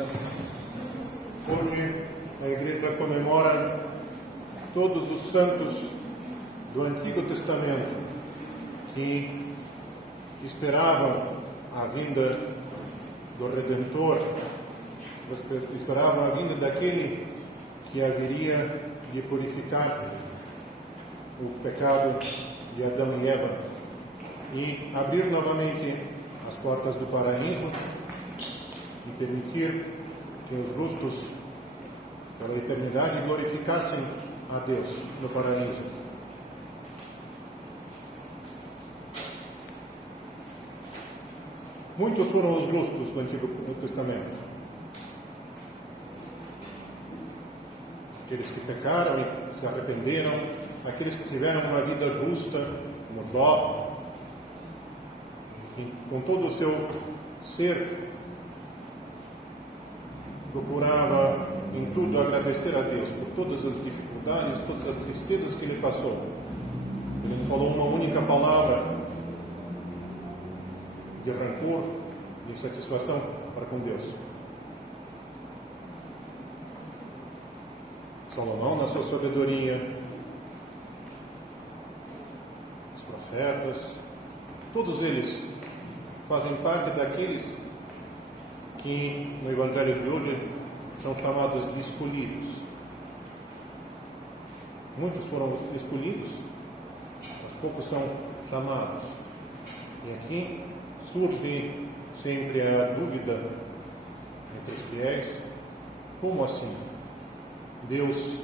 Hoje a Igreja comemora todos os santos do Antigo Testamento que esperavam a vinda do Redentor, esperavam a vinda daquele que haveria de purificar o pecado de Adão e Eva e abrir novamente as portas do paraíso e permitir que os justos, pela eternidade, glorificassem a Deus no paraíso. Muitos foram os justos do Antigo Testamento. Aqueles que pecaram e se arrependeram, aqueles que tiveram uma vida justa, como Jó, e com todo o seu ser procurava em tudo agradecer a Deus por todas as dificuldades, todas as tristezas que ele passou. Ele não falou uma única palavra de rancor, de insatisfação para com Deus. Salomão, na sua sabedoria, os profetas, todos eles fazem parte daqueles que no Evangelho de hoje são chamados de escolhidos. Muitos foram escolhidos, mas poucos são chamados. E aqui surge sempre a dúvida entre os fiéis: como assim? Deus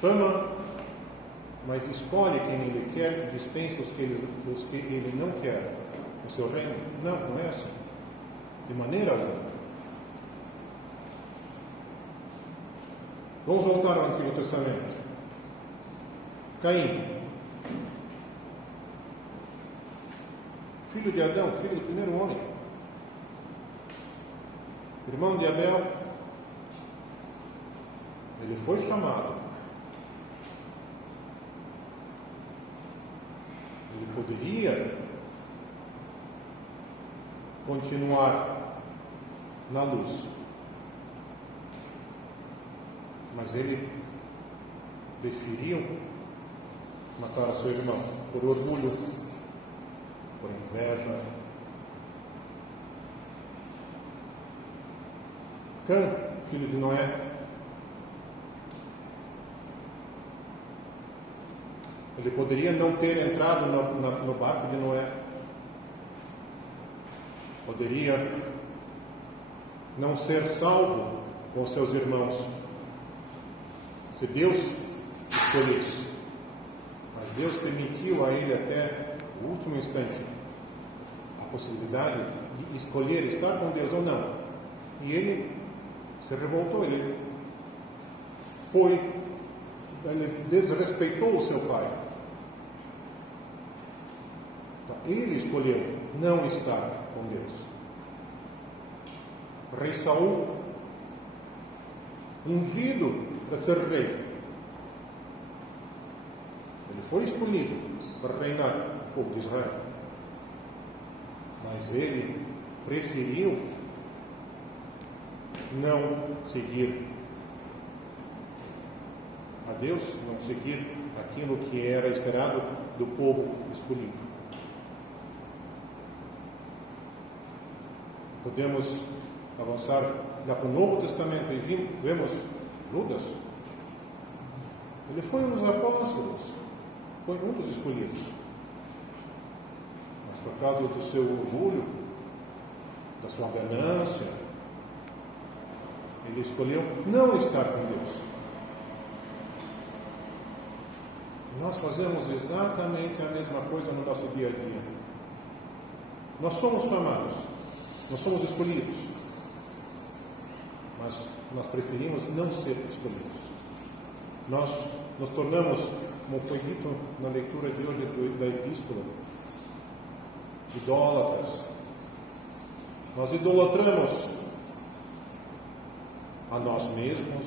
chama, mas escolhe quem Ele quer e dispensa os que Ele não quer no seu reino? Não, não é assim. De maneira alguma. Vamos voltar ao Antigo Testamento. Caim, filho de Adão, filho do primeiro homem, irmão de Abel. Ele foi chamado. Ele poderia continuar na luz, mas ele preferiu matar seu irmão por orgulho, por inveja. Cã, filho de Noé, ele poderia não ter entrado no barco de Noé, poderia não ser salvo com seus irmãos, se Deus escolhesse. Mas Deus permitiu a ele até o último instante a possibilidade de escolher estar com Deus ou não. E ele se revoltou, ele desrespeitou o seu pai. Então, ele escolheu não estar com Deus. Rei Saul, ungido para ser rei, ele foi escolhido para reinar o povo de Israel, mas ele preferiu não seguir a Deus, não seguir aquilo que era esperado do povo escolhido. Podemos avançar já para o Novo Testamento e vemos Judas. Ele foi um dos apóstolos, foi um dos escolhidos, mas por causa do seu orgulho, da sua ganância, ele escolheu não estar com Deus. Nós fazemos exatamente a mesma coisa no nosso dia a dia. Nós somos chamados, nós somos escolhidos, mas nós preferimos não ser escolhidos. Nós nos tornamos, como foi dito na leitura de hoje da Epístola, idólatras. Nós idolatramos a nós mesmos,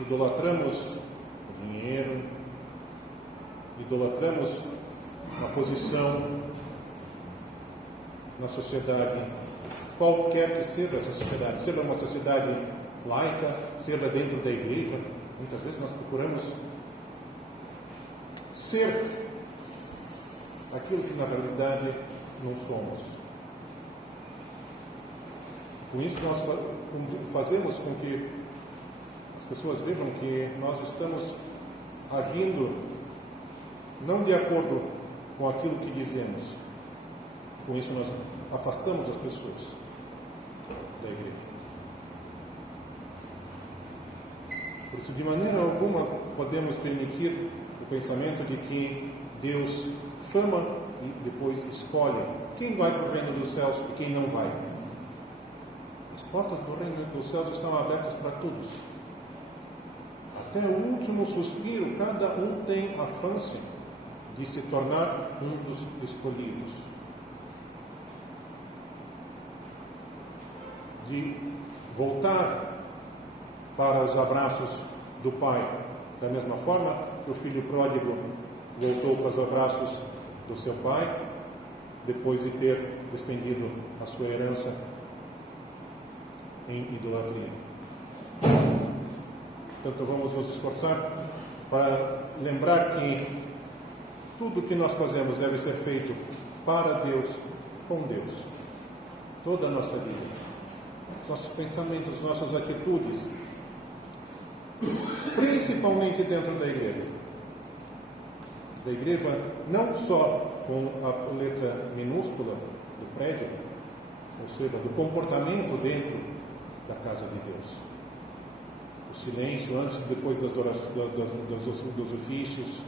idolatramos o dinheiro, idolatramos a posição, na sociedade, qualquer que seja essa sociedade, seja uma sociedade laica, seja dentro da igreja. Muitas vezes nós procuramos ser aquilo que na realidade não somos. Com isso nós fazemos com que as pessoas vejam que nós estamos agindo não de acordo com aquilo que dizemos. Com isso nós afastamos as pessoas da igreja. Por isso, de maneira alguma, podemos permitir o pensamento de que Deus chama e depois escolhe quem vai para o reino dos céus e quem não vai. As portas do reino dos céus estão abertas para todos. Até o último suspiro, cada um tem a chance de se tornar um dos escolhidos. De voltar para os abraços do Pai, da mesma forma que o filho pródigo voltou para os abraços do seu pai, depois de ter despendido a sua herança em idolatria. Portanto, vamos nos esforçar para lembrar que tudo o que nós fazemos deve ser feito para Deus, com Deus. Toda a nossa vida, nossos pensamentos, nossas atitudes, principalmente dentro da igreja. Da igreja, não só com a letra minúscula do prédio, ou seja, do comportamento dentro da casa de Deus. O silêncio antes e depois das orações, dos ofícios,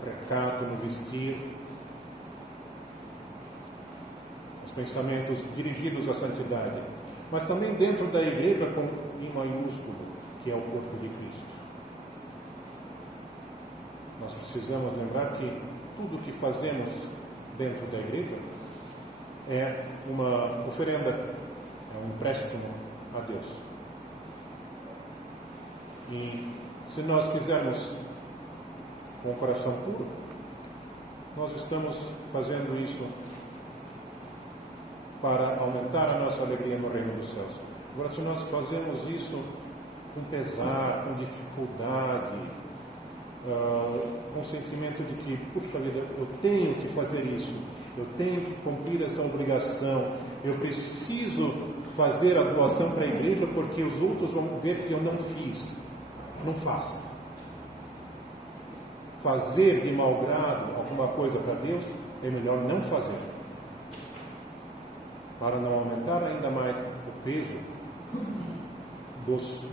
o recato no vestir, os pensamentos dirigidos à santidade, mas também dentro da igreja com I maiúsculo, que é o corpo de Cristo. Nós precisamos lembrar que tudo o que fazemos dentro da igreja é uma oferenda, é um empréstimo a Deus. E se nós fizermos com o coração puro, nós estamos fazendo isso para aumentar a nossa alegria no reino dos céus. Agora, se nós fazemos isso com pesar, com dificuldade, com o sentimento de que, puxa vida, eu tenho que fazer isso, eu tenho que cumprir essa obrigação, eu preciso fazer a doação para a igreja porque os outros vão ver que eu não fiz. Não faça. Fazer de mau grado alguma coisa para Deus é melhor não fazer, para não aumentar ainda mais o peso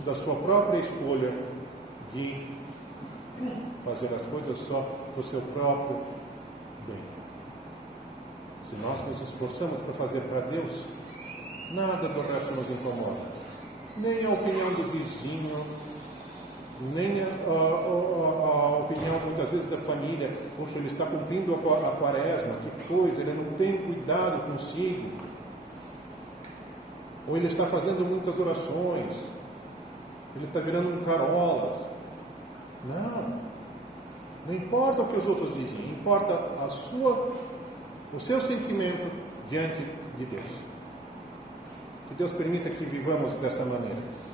da sua própria escolha de fazer as coisas só para o seu próprio bem. Se nós nos esforçamos para fazer para Deus, nada do resto nos incomoda. Nem a opinião do vizinho, nem a opinião muitas vezes da família. Poxa, ele está cumprindo a quaresma, que coisa, ele não tem cuidado consigo. Ou ele está fazendo muitas orações, ele está virando um carolas. Não importa o que os outros dizem, importa o seu sentimento diante de Deus. Que Deus permita que vivamos desta maneira.